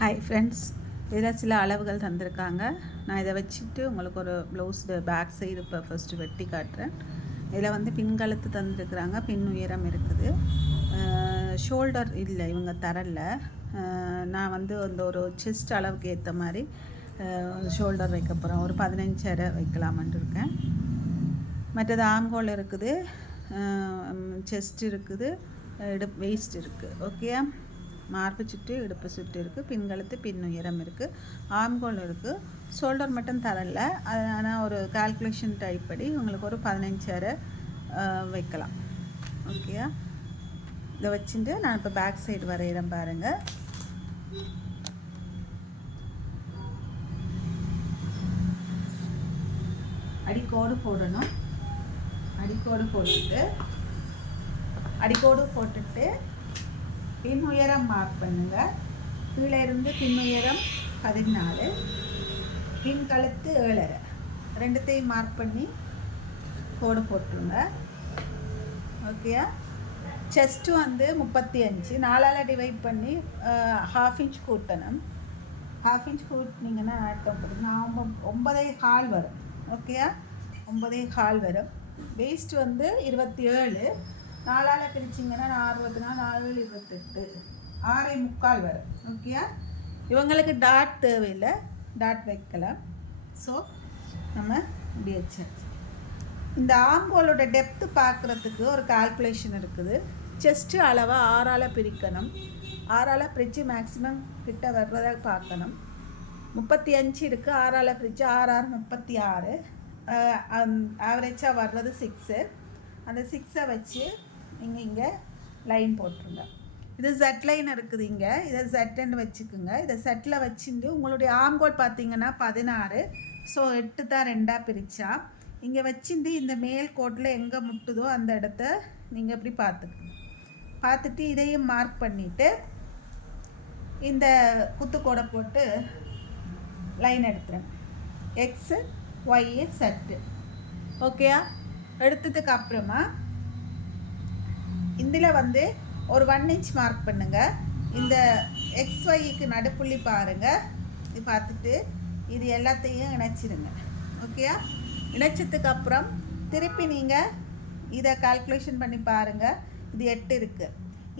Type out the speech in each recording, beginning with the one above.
Hi friends, இதில் சில அளவுகள் தந்திருக்காங்க. நான் இதை வச்சுட்டு உங்களுக்கு ஒரு ப்ளவுஸ் பேக் சைடு இப்போ ஃபஸ்ட்டு வெட்டி காட்டுறேன். இதில் வந்து பின்கழுத்து தந்துருக்குறாங்க, பின் உயரம் இருக்குது. ஷோல்டர் இல்லை, இவங்க தரல. நான் வந்து அந்த ஒரு செஸ்ட் அளவுக்கு ஏற்ற மாதிரி ஷோல்டர் வைக்க போகிறேன். ஒரு 15 அரை வைக்கலாமன்ட்டு இருக்கேன். மற்றது ஆம்கோல் இருக்குது, செஸ்ட் இருக்குது, வெயிஸ்ட் இருக்குது. ஓகே, மார்பு சுட்டு இடுப்பு சுட்டு இருக்குது, பின்கழுத்து பின் உயரம் இருக்குது, ஆம்கோல் இருக்குது. ஷோல்டர் மட்டும் தரல. ஆனால் ஒரு கால்குலேஷன் டைப் படி உங்களுக்கு ஒரு 15 அரை வைக்கலாம். ஓகே, இதை வச்சுட்டு நான் இப்போ பேக் சைடு வரையிறேன் பாருங்கள். அடிக்கோடு போடணும். அடிக்கோடு போட்டுட்டு பின் உயரம் மார்க் பண்ணுங்க. கீழே இருந்து பின் உயரம் 14, பின் கழுத்து 7.5, ரெண்டுத்தையும் மார்க் பண்ணி கோடு போட்டுருங்க. ஓகேயா? செஸ்ட்டு வந்து 35, 4ஆல் டிவைட் பண்ணி 1/2 இன்ச் கூட்டணும். 1/2 இன்ச் கூட்டினீங்கன்னா 9.25 வரும். ஓகேயா? 9.25 வரும். வேஸ்ட் வந்து 27, 4ஆல் பிரிச்சிங்கன்னா 64, 4, 28, 6.25 வரும். ஓகேயா? இவங்களுக்கு டாட் தேவையில்லை, டாட் வைக்கலாம். ஸோ நம்ம இப்படி வச்சாச்சு. இந்த ஆம்கோலோட டெப்த்து பார்க்குறதுக்கு ஒரு கால்குலேஷன் இருக்குது. செஸ்ட்டு அளவை 6ஆல் பிரிக்கணும். 6ஆல் பிரித்து மேக்ஸிமம் கிட்ட வர்றதை பார்க்கணும். 35 இருக்குது, 6ஆல் பிரித்து 6 36, ஆவரேஜாக வர்றது 6. அந்த 6 வச்சு நீங்கள் இங்கே லைன் போட்டுருங்க. இது Z லைன் இருக்குது இங்கே, இதை Z வச்சுக்குங்க. இதை செட்டில் வச்சுட்டு உங்களுடைய ஆம்கோல் பார்த்தீங்கன்னா 16, ஸோ 8 தான் 2ஆக பிரித்தா இங்கே வச்சுட்டு இந்த மேல் கோட்டில் எங்கே முட்டுதோ அந்த இடத்த நீங்கள் இப்படி பார்த்துட்டு இதையும் மார்க் பண்ணிவிட்டு இந்த குத்துக்கோடை போட்டு லைன் எடுத்துறேன். X y set. ஓகேயா? எடுத்ததுக்கு அப்புறமா இதில் வந்து ஒரு 1 இன்ச் மார்க் பண்ணுங்கள். இந்த XYக்கு நடுப்புள்ளி பாருங்கள். இது பார்த்துட்டு இது எல்லாத்தையும் இணைச்சிருங்க. ஓகேயா? இணைச்சதுக்கு அப்புறம் திருப்பி நீங்கள் இதை கால்குலேஷன் பண்ணி பாருங்கள். இது 8 இருக்குது.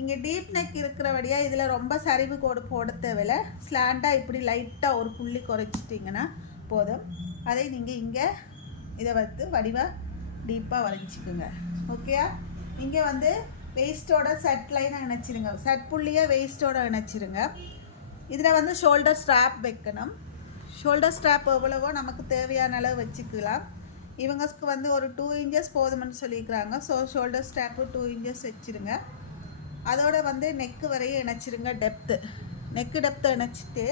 இங்கே டீப் நெக் இருக்கிறபடியாக இதில் ரொம்ப சரிவு கோடு போட தேவையில்லை. ஸ்லாண்டாக இப்படி லைட்டாக ஒரு புள்ளி குறைச்சிட்டிங்கன்னா போதும். அதை நீங்கள் இங்கே இதை வந்து வடிவாக டீப்பாக வரைஞ்சிக்குங்க. ஓகேயா? இங்கே வந்து வெயிஸ்ட்டோட செட் லைனை இணைச்சிருங்க. செட் புள்ளியை வெயிஸ்ட்டோட இணைச்சிருங்க. இதில் வந்து ஷோல்டர் ஸ்ட்ராப் வைக்கணும். ஷோல்டர் ஸ்ட்ராப் எவ்வளவோ நமக்கு தேவையான அளவு வச்சுக்கலாம். இவங்களுக்கு வந்து ஒரு 2 இன்ச்சஸ் போதும்னு சொல்லியிருக்கிறாங்க. ஸோ ஷோல்டர் ஸ்ட்ராப்பு 2 இன்ச்சஸ் வச்சுருங்க. அதோட வந்து நெக்கு வரையும் இணைச்சிருங்க. நெக்கு டெப்த்தை இணைச்சிட்டு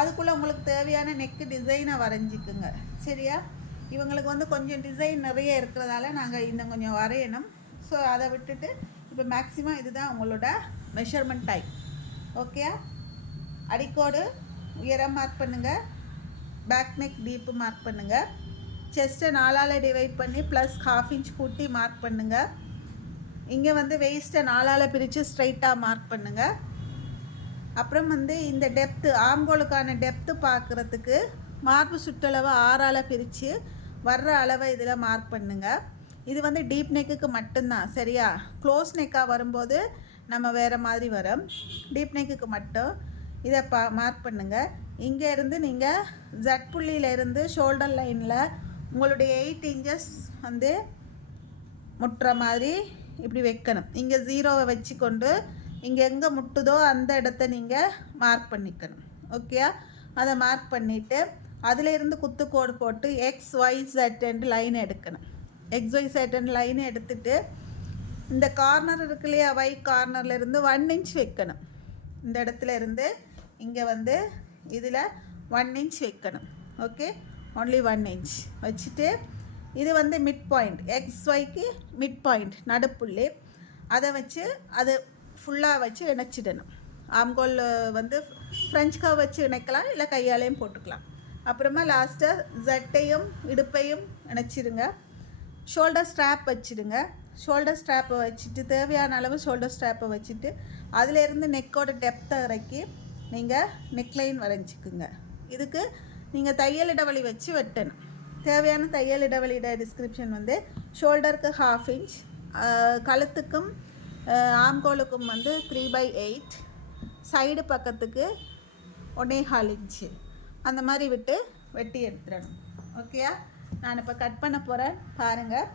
அதுக்குள்ளே உங்களுக்கு தேவையான நெக்கு டிசைனை வரைஞ்சிக்குங்க. சரியா? இவங்களுக்கு வந்து கொஞ்சம் டிசைன் நிறைய இருக்கிறதால நாங்கள் இன்னும் கொஞ்சம் வரையணும். ஸோ அதை விட்டுட்டு இப்போ மேக்ஸிமம் இதுதான் உங்களோட மெஷர்மெண்ட் டைம். ஓகே, அடிக்கோடு உயரம் மார்க் பண்ணுங்கள். பேக் நெக் டீப்பு மார்க் பண்ணுங்கள். செஸ்ட்டை 4ஆல் டிவைட் பண்ணி ப்ளஸ் 1/2 இன்ச் கூட்டி மார்க் பண்ணுங்கள். இங்கே வந்து வெயிஸ்ட்டை 4ஆல் பிரித்து ஸ்ட்ரைட்டாக மார்க் பண்ணுங்கள். அப்புறம் வந்து இந்த டெப்த்து ஆம்கோலுக்கான டெப்த்து பார்க்குறதுக்கு மார்பு சுற்றளவை 6ஆல் பிரித்து வர்ற அளவை இதில் மார்க் பண்ணுங்கள். இது வந்து டீப் நெக்குக்கு மட்டும்தான். சரியா? க்ளோஸ் நெக்காக வரும்போது நம்ம வேறு மாதிரி வரும். டீப் நெக்குக்கு மட்டும் இதை மார்க் பண்ணுங்கள். இங்கே இருந்து நீங்கள் Z புள்ளியிலேருந்து ஷோல்டர் லைனில் உங்களுடைய 8 இன்ச்சஸ் வந்து முட்டுற மாதிரி இப்படி வைக்கணும். இங்கே 0வை வச்சு கொண்டு இங்கே எங்கே முட்டுதோ அந்த இடத்த நீங்கள் மார்க் பண்ணிக்கணும். ஓகே, அதை மார்க் பண்ணிவிட்டு அதிலிருந்து குத்துக்கோடு போட்டு XYZ லைன் எடுக்கணும். XYZ லைன் எடுத்துட்டு இந்த கார்னர் இருக்கு இல்லையா, Y கார்னர்லேருந்து 1 இன்ச் வைக்கணும். இந்த இடத்துல இருந்து இங்கே வந்து இதில் 1 இன்ச் வைக்கணும். ஓகே, ஒன்லி 1 இன்ச் வச்சுட்டு இது வந்து மிட் பாயிண்ட், XYக்கு மிட் பாயிண்ட் நடுப்புள்ளி, அதை வச்சு அது ஃபுல்லாக வச்சு இணைச்சிடணும். ஆம்கோல் வந்து ஃப்ரெஞ்ச் கர்வ் வச்சு இணைக்கலாம், இல்லை கையாலையும் போட்டுக்கலாம். அப்புறமா லாஸ்ட்டாக ஜட்டையும் இடுப்பையும் இணைச்சிடுங்க. ஷோல்டர் ஸ்ட்ராப் வச்சுடுங்க. ஷோல்டர் ஸ்ட்ராப்பை வச்சுட்டு தேவையான அளவு ஷோல்டர் ஸ்ட்ராப்பை வச்சுட்டு அதிலேருந்து நெக்கோட டெப்த்தை இறக்கி நீங்கள் நெக்லைன் வரைஞ்சிக்குங்க. இதுக்கு நீங்கள் தையல் இடைவெளி வச்சு வெட்டணும். தேவையான தையல் இடைவெளியோட டிஸ்கிரிப்ஷன் வந்து ஷோல்டருக்கு 1/2 இன்ச், கழுத்துக்கும் ஆம்கோலுக்கும் வந்து 3/8, சைடு பக்கத்துக்கு 1.25 இன்ச்சு அந்த மாதிரி விட்டு வெட்டி எடுத்துடணும். ஓகேயா? நான் இப்போ கட் பண்ண போகிறேன் பாருங்கள்.